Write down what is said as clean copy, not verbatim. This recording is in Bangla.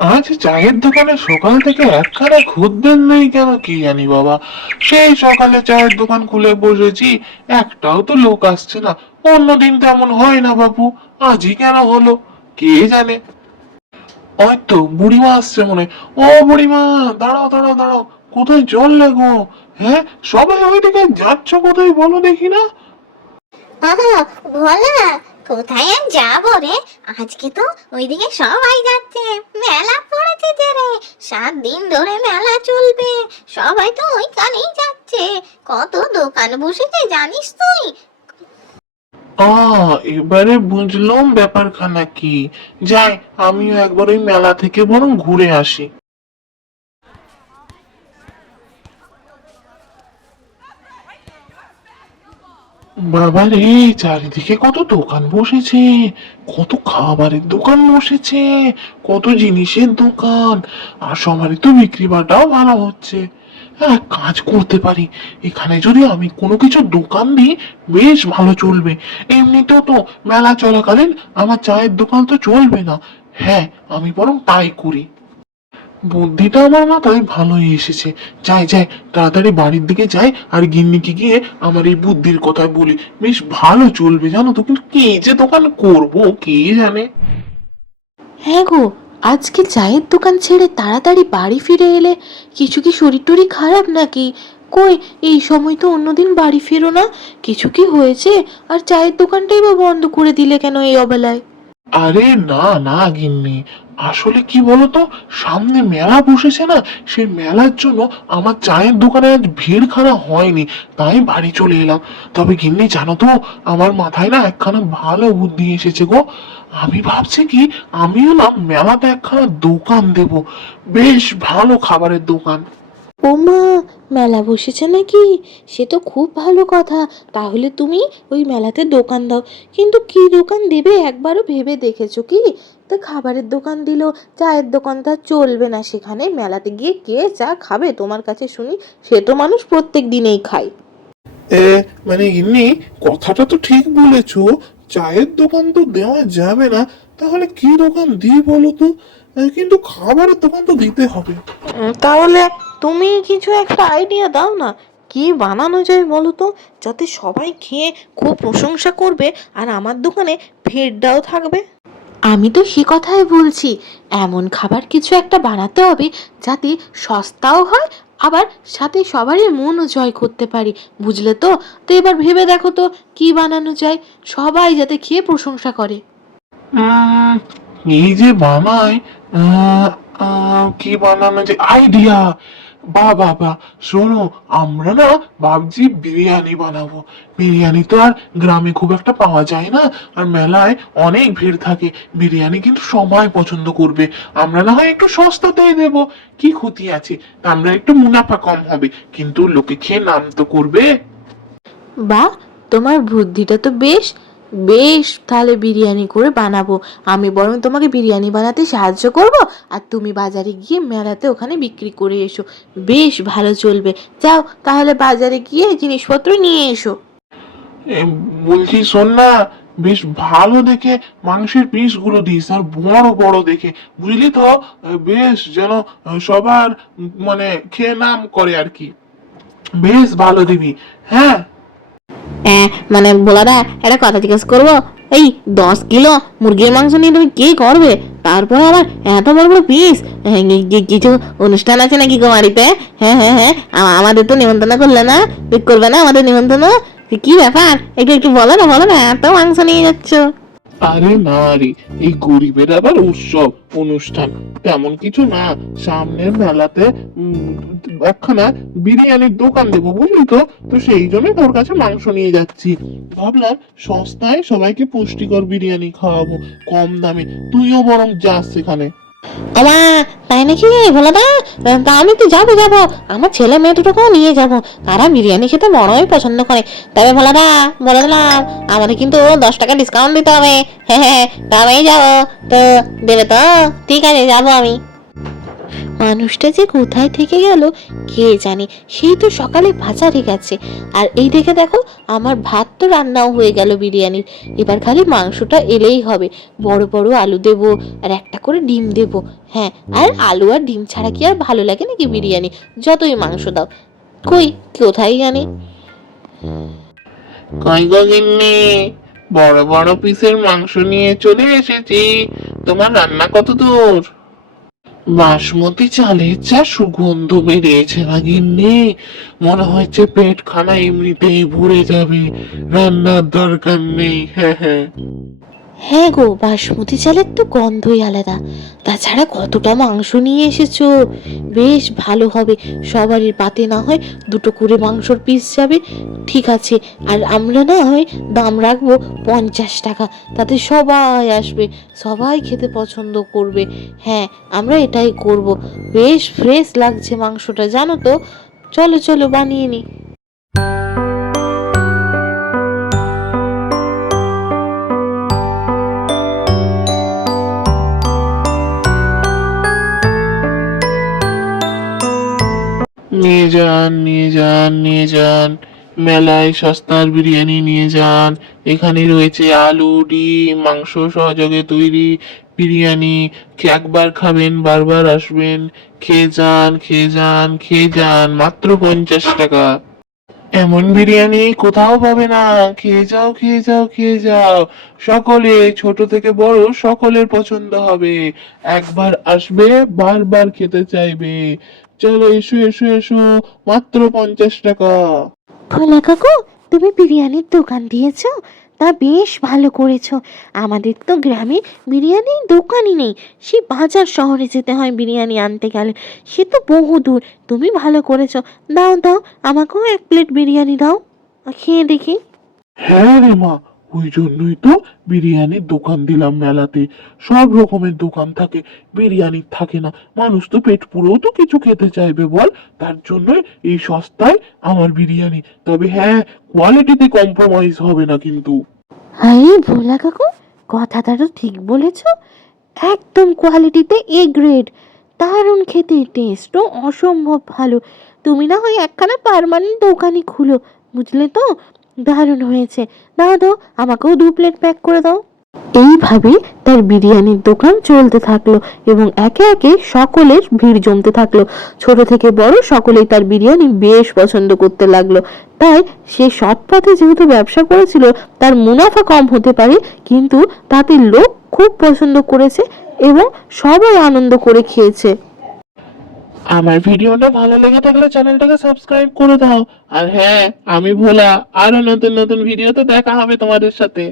আজ চায়ের দোকানে সকাল থেকে একখানা খদ্দের নেই কেন কি জানি বাবা। সেই সকালে চায়ের দোকান খুলে বসেছি, একটাও তো লোক আসছে না। অন্যদিন তেমন হয় না বাবু, আজই কেন হলো কে জানে। ওই তো বুড়িমা আসছে মনে হয়। ও বুড়িমা, দাঁড়াও দাঁড়াও দাঁড়াও, কোথায় চললে গো? হ্যাঁ, সবাই ওইদিকে যাচ্ছ কোথায় বলো দেখি না। ওহো, ভোলা, কোথায় আর যাবো রে? আজকে তো ওইদিকে সবাই যাচ্ছে, মেলা পড়েছে যে রে। 7 দিন ধরে মেলা চলবে, সবাই তো ওইখানেই যাচ্ছে। কত দোকান বসেছে জানিস তুই? এবারে বুঝলাম ব্যাপারখানা কি। যাই, আমিও একবার ওই মেলা থেকে বরং ঘুরে আসি। বাবা রে, চারিদিকে কত দোকান বসেছে, কত খাবারের দোকান বসেছে, কত জিনিসের দোকান। আর সবারই তো বিক্রি বাটাও ভালো হচ্ছে। হ্যাঁ, কাজ করতে পারি, এখানে যদি আমি কোনো কিছু দোকান দিই বেশ ভালো চলবে। এমনিতেও তো মেলা চলাকালীন আমার চায়ের দোকান তো চলবে না। হ্যাঁ, আমি বরং তাই করি। বুদ্ধিটা আমার মাথায় ভালোই এসেছে। যাই যাই, তাড়াতাড়ি বাড়ির দিকে যাই আর গিন্নিকে গিয়ে আমার এই বুদ্ধির কথা বলি। বেশ ভালো চলবে জানো তো, কিন্তু কি যে দোকান করব কে জানে। হ্যাঁ গো, আজকে চায়ের দোকান ছেড়ে তাড়াতাড়ি বাড়ি ফিরে এলে। কিছু কি শরীর টরীর খারাপ নাকি? কই, এই সময় তো অন্যদিন বাড়ি ফেরো না। কিছু কি হয়েছে? আর চায়ের দোকানটাই বা বন্ধ করে দিলে কেন এই অবেলায়? আরে না না গিন্নি, আসলে কি বলতো, সামনে মেলা বসেছে না, সেই মেলার জন্য আমার চায়ের দোকানে আজ ভিড় খানা হয়নি, তাই বাড়ি চলে এলাম। তবে গিন্নি জানো তো, আমার মাথায় না একখানা ভালো বুদ্ধি এসেছে গো। আমি ভাবছি কি, আমিও না মেলাতে একখানা দোকান দেব, বেশ ভালো খাবারের দোকান। ও মা, মেলা বসেছে নাকি? সে তো খুব ভালো কথা। তাহলে তুমি ওই মেলাতে দোকান দাও। কিন্তু কি দোকান দেবে একবারও ভেবে দেখেছো কি? তা খাবারের দোকান দিল, চায়ের দোকান তা চলবে না সেখানে। মেলাতে গিয়ে কে চা খাবে তোমার কাছে শুনি? সে তো মানুষ প্রত্যেক দিনেই খায়। এ মানে গিন্নি, কথাটা তো ঠিক বলেছো, চায়ের দোকান তো দেওয়া যাবে না। তাহলে কি দোকান দিই বলো তো? কিন্তু খাবারের দোকান তো দিতে হবে। তাহলে তুমি কিছু একটা আইডিয়া দাও না। কি বানানো যায় বলো তো, যাতে সবাই খেয়ে খুব প্রশংসা করবে আর আমার দোকানে ভিড়টাও থাকবে। আমি তো সে কথাই বলছি, এমন খাবার কিছু একটা বানাতে হবে যাতে সস্তাও হয়, আবার সাথে সবারই মনও জয় করতে পারি। বুঝলে তো? তো এবার ভেবে দেখো তো, কি বানানো যায় সবাই যাতে খেয়ে প্রশংসা করে। উম, এই যে বানায়, আহ, কি বানানো যে আইডিয়া। বা বাবা, শোনো, আমরা না ভাবছি বিরিয়ানি বানাবো। বিরিয়ানি তো আর গ্রামে খুব একটা পাওয়া যায় না, আর মেলায় অনেক ভিড় থাকে। বিরিয়ানি কিন্তু সবাই পছন্দ করবে। আমরা না হয় একটু সস্তাতেই দেব, কি ক্ষতি আছে? আমরা একটু মুনাফা কম হবে, কিন্তু লোকে খেয়ে নাম তো করবে। বাহ, তোমার বুদ্ধিটা তো বেশ। বেশ, তাহলে বিরিয়ানি করে বানাবো। আমি বরং তোমাকে বিরিয়ানি বানাতে সাহায্য করব, আর তুমি বাজারে গিয়ে মেলাতে ওখানে বিক্রি করে এসো। বেশ ভালো চলবে। যাও তাহলে বাজারে গিয়ে জিনিসপত্র নিয়ে এসো। এ, বলছি শোন না, বেশ ভালো দেখে মাংসের পিস গুলো দিস, আর বড় বড় দেখে, বুঝলি তো? বেশ যেন সবার মানে খেয়ে নাম করে আর কি। বেশ ভালো দিবি। হ্যাঁ। মানে ভোলাদা, একটা কথা জিজ্ঞেস করবো। এই 10 কিলো মুরগির মাংস নিয়ে তুমি কি করবে? তারপরে আবার এত বড় বড় পিস। কিছু অনুষ্ঠান আছে নাকি গো বাড়িতে? হ্যাঁ হ্যাঁ হ্যাঁ, আমাদের তো নিমন্ত্রণ করলে না? ঠিক করবে না আমাদের নিমন্ত্রণ? কি ব্যাপার? একটু একটু বলো না, বলো না, এত মাংস নিয়ে যাচ্ছ। আরে না রে, এই গরিবের আবার উৎসব অনুষ্ঠান তেমন কিছু না। সামনের মেলাতে একখানা বিরিয়ানির দোকান দেবো, বুঝলি তো? তো সেই জন্য তোর কাছে মাংস নিয়ে যাচ্ছি। ভাবলাম সস্তায় সবাইকে পুষ্টিকর বিরিয়ানি খাওয়াবো, কম দামে। তুইও বরং যাস সেখানে। আমা, তাই নাকি ভোলাদা? তা আমি তো যাবো যাবো, আমার ছেলে মেয়ে দুটোকেও নিয়ে যাবো। তারা বিরিয়ানি খেতে বড়ই পছন্দ করে। তবে ভোলাদা, বলে দিলাম, আমাদের কিন্তু 10 টাকা ডিসকাউন্ট দিতে হবে। হ্যাঁ হ্যাঁ, তবেই যাবো। তো দেবে তো? ঠিক আছে, যাবো আমি। মানুষটা যে কোথায় থেকে গেল কে জানে, সেই তো সকালে বাজারে গেছে। আর এই দেখে দেখো, আমার ভাত তো রান্নাও হয়ে গেল বিরিয়ানির। এবার খালি মাংসটা এলেই হবে। বড় বড় আলু দেবো আর একটা করে ডিম দেবো। হ্যাঁ, আর আলু আর ডিম ছাড়া কি আর ভালো লাগে নাকি বিরিয়ানি? যতই মাংস দাও। কই কোথায় জানি। কই গো গিন্নি, বড় বড় পিসের মাংস নিয়ে চলে এসেছি। তোমার রান্না কত দূর? বাসমতি চালের যা সুগন্ধ বেরিয়েছে না গিন্নি, মনে হচ্ছে পেট খানা এমনিতেই ভরে যাবে, রান্নার দরকার নেই। হ্যাঁ হ্যাঁ। হ্যাঁ গো, বাসমতি চালের তো গন্ধই আলাদা। তাছাড়া কতটা মাংস নিয়ে এসেছো, বেশ ভালো হবে। সবারই পাতে না হয় দুটো করে মাংসর পিস যাবে, ঠিক আছে। আর আমরা না হয় দাম রাখবো 50 টাকা, তাতে সবাই আসবে, সবাই খেতে পছন্দ করবে। হ্যাঁ, আমরা এটাই করব। বেশ ফ্রেশ লাগছে মাংসটা, জানো তো। চলো চলো বানিয়ে নি। নিয়ে যান, নিয়ে যান, নিয়ে যান, মেলায় সস্তার বিরিয়ানি নিয়ে যান। এখানে রয়েছে আলু, ডিম, মাংস সহযোগে তৈরি বিরিয়ানি। একবার খাবেন বারবার আসবেন। খেয়ে যান, খেয়ে যান, খেয়ে যান, মাত্র 50 টাকা। এমন বিরিয়ানি কোথাও পাবে না। খেয়ে যাও, খেয়ে যাও, খেয়ে যাও। সকলে, ছোট থেকে বড় সকলের পছন্দ হবে। একবার আসবে, বারবার খেতে চাইবে। চলো, এসো এসো এসো, মাত্র 50 টাকা। ভোলা কাকু, তুমি বিরিয়ানির দোকান দিয়েছো? তা বেশ ভালো করেছো। আমাদের তো গ্রামে বিরিয়ানির দোকানই নেই, সে বাজার শহরে যেতে হয় বিরিয়ানি আনতে গেলে, সে তো বহু দূর। তুমি ভালো করেছো। দাও দাও, আমাকেও 1 প্লেট বিরিয়ানি দাও, খেয়ে দেখি। হ্যাঁ রে মা, ওই জন্যই তো বিরিয়ানির দোকান দিলাম মেলাতে। সব রকমের দোকান থাকে, বিরিয়ানি থাকে না। মানুষ তো পেট পুরেও তো কিছু খেতে চাইবে বল, তার জন্যই এই সস্তায় আমার বিরিয়ানি। তবে হ্যাঁ, কোয়ালিটিতে কম্প্রোমাইজ হবে না কিন্তু। আরে ভোলা কাকু, কথাটা তো ঠিক বলেছো। একদম কোয়ালিটিতে A গ্রেড, দারুণ খেতে, টেস্টও অসম্ভব ভালো। তুমি না হয় একখানা পার্মানেন্ট দোকানই খুলো, বুঝলে তো। দারুণ হয়েছে। দাও দাও, আমাকেও 2 প্লেট প্যাক করে দাও। এইভাবে তার বিরিয়ানির দোকান চলতে থাকলো এবং একে একে সকলের ভিড় জমতে থাকলো। ছোট থেকে বড় সকলেই তার বিরিয়ানি বেশ পছন্দ করতে লাগলো। তাই সে সৎ পথে যেহেতু ব্যবসা করেছিল, তার মুনাফা কম হতে পারে, কিন্তু তাতে লোক খুব পছন্দ করেছে এবং সবাই আনন্দ করে খেয়েছে। আমার ভিডিওটা ভালো লেগে থাকলে চ্যানেলটাকে সাবস্ক্রাইব করে দাও। আর হ্যাঁ, আমি ভোলা, আরো নতুন নতুন ভিডিওতে দেখা হবে তোমাদের সাথে।